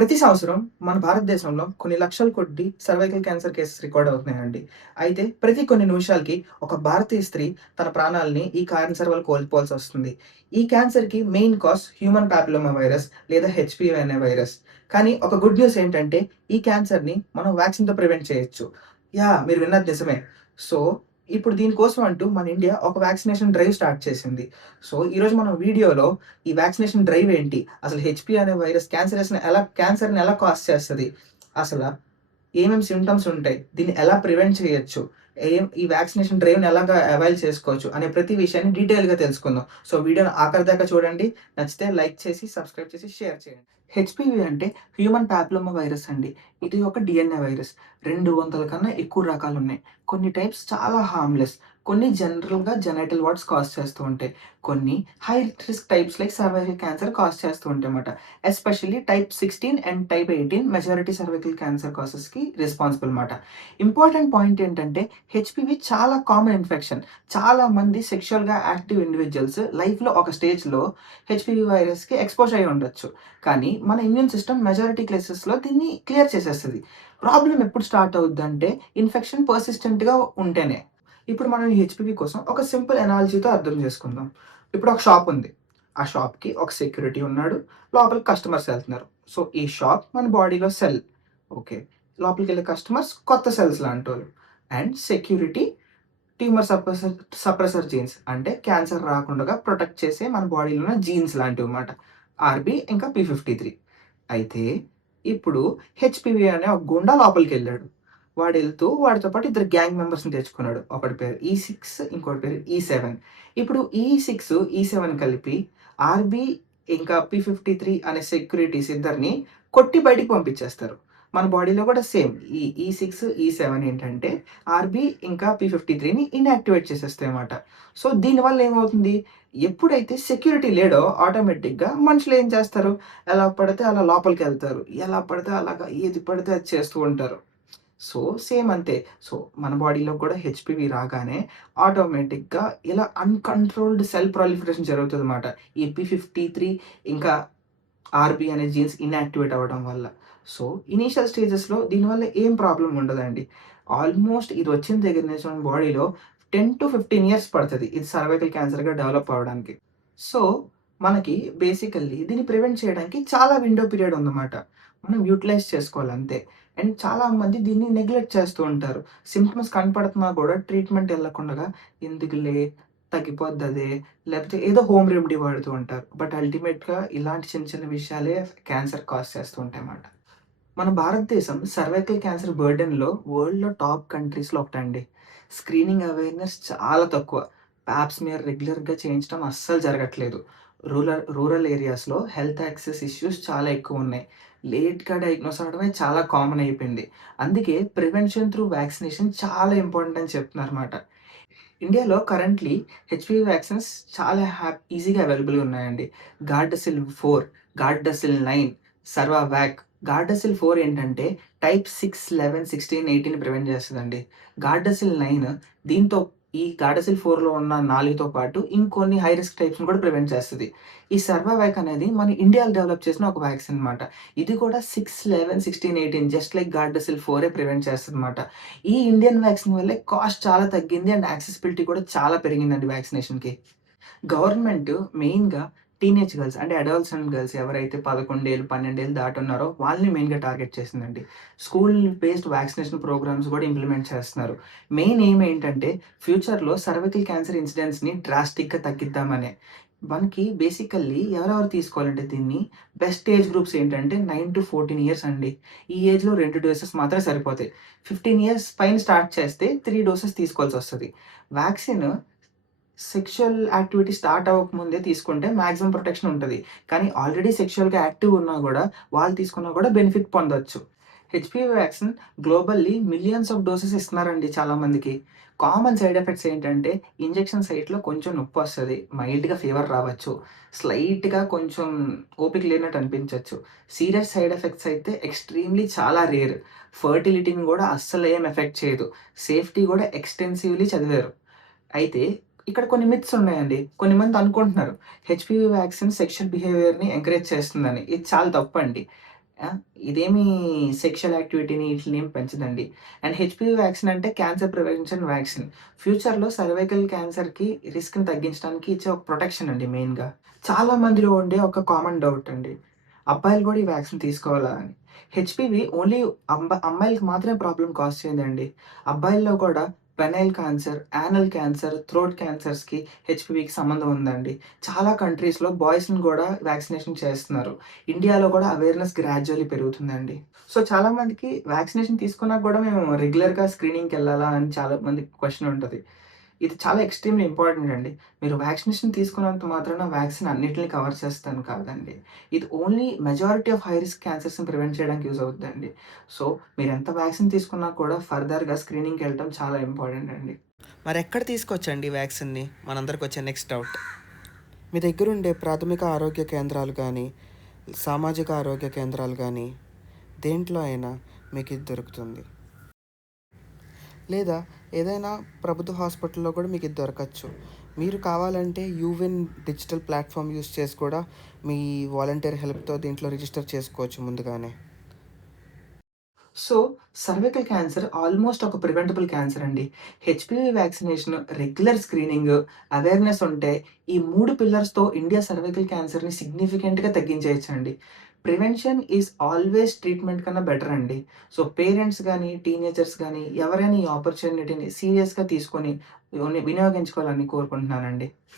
ప్రతి సంవత్సరం మన భారతదేశంలో కొన్ని లక్షల కొద్ది సర్వైకల్ క్యాన్సర్ కేసెస్ రికార్డ్ అవుతున్నాయండి. అయితే ప్రతి కొన్ని నిమిషాలకి ఒక భారతీయ స్త్రీ తన ప్రాణాల్ని ఈ క్యాన్సర్ వల్ల కోల్పోవాల్సొస్తుంది. ఈ క్యాన్సర్‌కి main cause human papilloma virus లేదా హెచ్‌పివి అనే వైరస్. కానీ ఒక గుడ్ న్యూస్ ఏంటంటే ఈ క్యాన్సర్‌ని మనం వ్యాక్సిన్‌తో ప్రివెంట్ చేయొచ్చు. మీరు విన్నది నిజమే. సో, ఇప్పుడు దీనికోసం అంటూ మన ఇండియా ఒక వ్యాక్సినేషన్ డ్రైవ్ స్టార్ట్ చేసింది. సో, ఈరోజు మనం వీడియోలో ఈ వ్యాక్సినేషన్ డ్రైవ్ ఏంటి? అసలు హెచ్‌పి అనే వైరస్ క్యాన్సర్‌ని ఎలా కాజ్ చేస్తది? అసల ఏమేం సింప్టమ్స్ ఉంటాయి? దీన్ని ఎలా ప్రివెంట్ చేయొచ్చు? ఈ వ్యాక్సినేషన్ డ్రైవ్‌ని ఎలాగా అవైల్ చేసుకోవచ్చు? అనే ప్రతి విషయాన్ని డీటెయిల్‌గా తెలుసుకుందాం. సో, వీడియోని ఆఖరి దాకా చూడండి. నచ్చితే లైక్ చేసి, సబ్స్క్రైబ్ చేసి, షేర్ చేయండి. హెచ్‌పివి అంటే హ్యూమన్ పాపిల్లోమా వైరస్ అండి. ఇది ఒక డీఎన్ఏ వైరస్. 200 కన్నా ఎక్కువ రకాలున్నాయి. కొన్ని టైప్స్ చాలా హార్మ్‌లెస్. కొన్ని జనరల్‌గా జెనైటల్ వార్డ్స్ కాజ్ చేస్తూ ఉంటాయి. కొన్ని high risk types like cervical cancer cause చేస్తూ ఉంటాయన్నమాట. Especially type 16 and type 18 majority cervical cancer కాసెస్‌కి రెస్పాన్సిబుల్ మాట. ఇంపార్టెంట్ పాయింట్ ఏంటంటే హెచ్‌పివి చాలా కామన్ ఇన్ఫెక్షన్. చాలా మంది సెక్షువల్‌గా యాక్టివ్ ఇండివిడ్యువల్స్ లైఫ్‌లో ఒక స్టేజ్‌లో హెచ్‌పివి వైరస్‌కి ఎక్స్‌పోజ్ అయ్యి ఉండొచ్చు. కానీ మన ఇమ్యూన్ సిస్టమ్ మెజారిటీ కేసెస్‌లో దీన్ని క్లియర్ చేసేస్తది. ప్రాబ్లమ్ ఎప్పుడు స్టార్ట్ అవుద్దంటే ఇన్ఫెక్షన్ పర్సిస్టెంట్‌గా ఉంటేనే. ఇప్పుడు మనం ఈ హెచ్‌పివి కోసం ఒక సింపుల్ అనాలజీతో అర్థం చేసుకుందాం. ఇప్పుడు ఒక షాప్ ఉంది. ఆ షాప్‌కి ఒక సెక్యూరిటీ ఉన్నాడు. లోపలికి కస్టమర్స్ ఎళ్తున్నారు. సో, ఈ షాప్ మన బాడీలో సెల్. ఓకే. లోపలికెళ్ళే కస్టమర్స్ కొత్త సెల్స్ లాంటోళ్ళు. And security tumour suppressor genes అంటే క్యాన్సర్ రాకుండగా ప్రొటెక్ట్ చేసే మన బాడీలో ఉన్న జీన్స్ లాంటివన్నమాట. ఆర్‌బీ ఇంకా పీ53. అయితే ఇప్పుడు హెచ్‌పివి అనే ఒక గుండా లోపలికెళ్ళాడు. వాడితో పాటు ఇద్దరు గ్యాంగ్ మెంబర్స్‌ని తెచ్చుకున్నాడు. ఒకడి పేరు ఈ6 ఇంకోడి పేరు ఈ7. ఇప్పుడు ఈ6, ఈ7 కలిపి ఆర్‌బీ ఇంకా పీ53 అనే సెక్యూరిటీస్ ఇద్దరిని కొట్టి బయటికి పంపించేస్తారు. మన బాడీలో కూడా సేమ్ ఈ ఈ6, ఈ7 ఏంటంటే ఆర్‌బీ ఇంకా పీ53ని ఇన్‌యాక్టివేట్ చేసేస్తాయన్నమాట. సో, దీనివల్ల ఏమవుతుంది? ఎప్పుడైతే సెక్యూరిటీ లేడో ఆటోమేటిక్‌గా మనుషులు ఏం చేస్తారు? ఎలా పడితే అలా లోపలికెళ్తారు. ఎలా పడితే అలాగా ఏది పడితే అది చేస్తూ ఉంటారు. సో, సేమ్ అంతే. సో, మన బాడీలో కూడా హెచ్‌పివి రాగానే ఆటోమేటిక్‌గా ఇలా అన్‌కంట్రోల్డ్ సెల్ ప్రొలిఫరేషన్ జరుగుతదన్నమాట. ఈ పీ53 ఇంకా ఆర్‌బీ అనే జీన్స్ ఇన్‌యాక్టివేట్ అవ్వడం వల్ల. సో, ఇనీషియల్ స్టేజెస్‌లో దీనివల్ల ఏం ప్రాబ్లమ్ ఉండదండి. ఆల్మోస్ట్ ఇది వచ్చిన దగ్గర నుంచి మన బాడీలో 10-15 ఇయర్స్ పడతది. ఇది సర్వైకల్ క్యాన్సర్‌గా డెవలప్ అవ్వడానికి. సో, మనకి బేసికల్లీ దీన్ని ప్రివెంట్ చేయడానికి చాలా విండో పీరియడ్ ఉందన్నమాట. మనం యుటిలైజ్ చేసుకోవాలి అంతే. అండ్ చాలామంది దీన్ని నెగ్లెక్ట్ చేస్తూ ఉంటారు. సింప్టమ్స్ కనపడుతున్నా కూడా ట్రీట్మెంట్ ఎళ్ళకుండగా ఎందుకులే తగ్గిపోద్దదే లేకపోతే ఏదో హోమ్ రెమెడీ వాడుతూ ఉంటారు. బట్ అల్టిమేట్‌గా ఇలాంటి చిన్న చిన్న విషయాలే క్యాన్సర్ కాజ్ చేస్తూ ఉంటాయన్నమాట. మన భారతదేశం సర్వైకల్ క్యాన్సర్ బర్డెన్‌లో వరల్డ్‌లో టాప్ కంట్రీస్‌లో ఒకటండి. స్క్రీనింగ్ అవేర్‌నెస్ చాలా తక్కువ. పాప్ స్మియర్ రెగ్యులర్‌గా చేయించడం అస్సలు జరగట్లేదు. రూరల్ ఏరియాస్‌లో హెల్త్ యాక్సెస్ ఇష్యూస్ చాలా ఎక్కువున్నాయి. లేట్‌గా డయాగ్నోస్ అవ్వడమే చాలా కామన్ అయిపోయింది. అందుకే ప్రివెన్షన్ త్రూ వ్యాక్సినేషన్ చాలా ఇంపార్టెంట్ అని చెప్తున్నారన్నమాట. ఇండియాలో కరెంట్‌లీ హెచ్‌పివి వ్యాక్సిన్స్ చాలా ఈజీగా అవైలబుల్‌గా ఉన్నాయండి. Gardasil 4, Gardasil 9, సర్వావాక్. గార్డాసిల్ 4 ఏంటంటే టైప్ 6, 11, 16, 18 ప్రివెంట్ చేస్తదండి. గార్డాసిల్ 9 దీంతో ఈ గార్డాసిల్ 4లో ఉన్న 4తో పాటు ఇంకొన్ని హై రిస్క్ టైప్స్‌ని కూడా ప్రివెంట్ చేస్తది. ఈ సర్వావాక్ అనేది మన ఇండియాలో డెవలప్ చేసిన ఒక వ్యాక్సిన్ మాట. ఇది కూడా 6, 11, 16, 18 జస్ట్ లైక్ గార్డాసిల్ 4 ప్రివెంట్ చేస్తదన్నమాట. ఈ ఇండియన్ వ్యాక్సిన్ వల్లే కాస్ట్ చాలా తగ్గింది. అండ్ యాక్సెసిబిలిటీ కూడా చాలా పెరిగిందండి వ్యాక్సినేషన్‌కి. గవర్నమెంట్ మెయిన్‌గా టీనేజ్ గర్ల్స్ అంటే అడోలసెంట్ గర్ల్స్ ఎవరైతే 11 ఏళ్ళు, 12 ఏళ్ళు దాటున్నారో వాళ్ళని మెయిన్‌గా టార్గెట్ చేసిందండి. స్కూల్ బేస్డ్ వ్యాక్సినేషన్ ప్రోగ్రామ్స్ కూడా ఇంప్లిమెంట్ చేస్తున్నారు. మెయిన్ ఎయిమ్ ఏంటంటే ఫ్యూచర్‌లో సర్వైకల్ క్యాన్సర్ ఇన్సిడెన్స్‌ని డ్రాస్టిక్‌గా తగ్గిద్దామనే. మనకి బేసికల్లీ ఎవరెవరు తీసుకోవాలంటే దీన్ని బెస్ట్ ఏజ్ గ్రూప్స్ ఏంటంటే 9-14 ఇయర్స్ అండి. ఈ ఏజ్‌లో 2 డోసెస్ మాత్రమే సరిపోతాయి. 15 ఇయర్స్ పైన స్టార్ట్ చేస్తే 3 డోసెస్ తీసుకోవాల్సొస్తది. వ్యాక్సిన్ సెక్షువల్ యాక్టివిటీ స్టార్ట్ అవ్వకముందే తీసుకుంటే మాక్సిమం ప్రొటెక్షన్ ఉంటది. కానీ ఆల్రెడీ సెక్షువల్‌గా యాక్టివ్ ఉన్నా గూడా, వాళ్ళు తీసుకున్నా గూడా బెనిఫిట్ పొందొచ్చు. HPV vaccine globally millions of doses ఇస్తున్నారండి చాలా మందికి. కామన్ సైడ్ ఎఫెక్ట్స్ ఏంటంటే, ఇంజెక్షన్ సైట్‌లో కొంచెం నొప్పొస్తది. మైల్డ్‌గా ఫీవర్ రావచ్చు. స్లైట్‌గా కొంచెం ఓపిక లేనట్టు అనిపించొచ్చు. సీరియస్ సైడ్ ఎఫెక్ట్స్ అయితే ఎక్స్‌ట్రీమ్‌లీ చాలా రేర్. ఫర్టిలిటీని గూడా అస్సలేం ఎఫెక్ట్ చేయదు. సేఫ్టీ గూడా ఎక్స్‌టెన్సివ్‌లీ చదివారు. అయితే ఇక్కడ కొన్ని మిత్స్ ఉన్నాయండి. కొన్ని మంది అనుకుంటున్నారు హెచ్‌పివి వ్యాక్సిన్ సెక్షువల్ బిహేవియర్‌ని ఎంకరేజ్ చేస్తుందని. ఇది చాలా తప్పండి. ఆ! ఇదేమీ సెక్షువల్ యాక్టివిటీని ఈటిలినేమి పెంచదండి. అండ్ హెచ్‌పివి వ్యాక్సిన్ అంటే క్యాన్సర్ ప్రివెన్షన్ వ్యాక్సిన్. ఫ్యూచర్‌లో సర్వైకల్ క్యాన్సర్‌కి రిస్క్‌ని తగ్గించడానికి ఇచ్చే ఒక ప్రొటెక్షన్ అండి మెయిన్‌గా. చాలా మందిలో ఉండే ఒక కామన్ డౌట్ అండి. అబ్బాయిలు గూడా ఈ వ్యాక్సిన్ తీసుకోవాలా అని. హెచ్‌పివి ఓన్లీ అమ్మాయిలకి మాత్రమే ప్రాబ్లమ్ కాజ్ చేయదండి. అబ్బాయిల్లో కూడా penile cancer, anal cancer, throat క్యాన్సర్స్‌కి హెచ్‌పివికి సంబంధం ఉందండి. చాలా కంట్రీస్‌లో బాయ్స్‌ని గూడా వ్యాక్సినేషన్ చేస్తున్నారు. ఇండియాలో కూడా అవేర్‌నెస్ గ్రాడ్యుయల్లీ పెరుగుతుందండి. సో, చాలా మందికి వ్యాక్సినేషన్ తీసుకున్నాక గూడా మేము రెగ్యులర్‌గా స్క్రీనింగ్‌కెళ్ళాలా అని చాలా మందికి క్వెషన్ ఉంటది. ఇది చాలా ఎక్స్‌ట్రీమ్‌లీ ఇంపార్టెంట్ అండి. మీరు వ్యాక్సినేషన్ తీసుకున్నంత మాత్రాన వ్యాక్సిన్ అన్నిటిని కవర్ చేస్తదని కాదండి. ఇది only majority of high risk క్యాన్సర్స్‌ని ప్రివెంట్ చేయడానికి యూజ్ అవుద్దండి. సో, మీరెంత వ్యాక్సిన్ తీసుకున్నా కూడా ఫర్దర్‌గా స్క్రీనింగ్‌కెళ్ళటం చాలా ఇంపార్టెంట్ అండి. మరెక్కడ తీసుకోవచ్చండి ఈ వ్యాక్సిన్‌ని? మనందరికొచ్చే నెక్స్ట్ డౌట్. మీ దగ్గరుండే ప్రాథమిక ఆరోగ్య కేంద్రాలు గానీ, సామాజిక ఆరోగ్య కేంద్రాలు గానీ, దేంట్లో అయినా మీకిది దొరుకుతుంది. లేదా ఏదైనా ప్రభుత్వ హాస్పిటల్‌లో కూడా మీకిది దొరకచ్చు. మీరు కావాలంటే యూవిన్ డిజిటల్ ప్లాట్‌ఫామ్ యూజ్ చేసి కూడా మీ వాలంటీర్ హెల్ప్‌తో దీంట్లో రిజిస్టర్ చేసుకోవచ్చు ముందుగానే. సో, సర్వికల్ క్యాన్సర్ ఆల్మోస్ట్ ఒక ప్రివెంటబుల్ క్యాన్సర్ అండి. HPV vaccination, regular screening, awareness ఉంటే ఈ 3 పిల్లర్స్‌తో ఇండియా సర్వికల్ క్యాన్సర్‌ని సిగ్నిఫికెంట్‌గా తగ్గించేయొచ్చండి. ప్రివెన్షన్ ఈజ్ ఆల్వేస్ ట్రీట్మెంట్ కన్నా బెటర్ అండి. సో, పేరెంట్స్ గాని, టీనేజర్స్ గాని ఎవరైనా ఈ ఆపర్చునిటీని సీరియస్‌గా తీసుకొని వినియోగించుకోవాలని కోరుకుంటున్నానండి.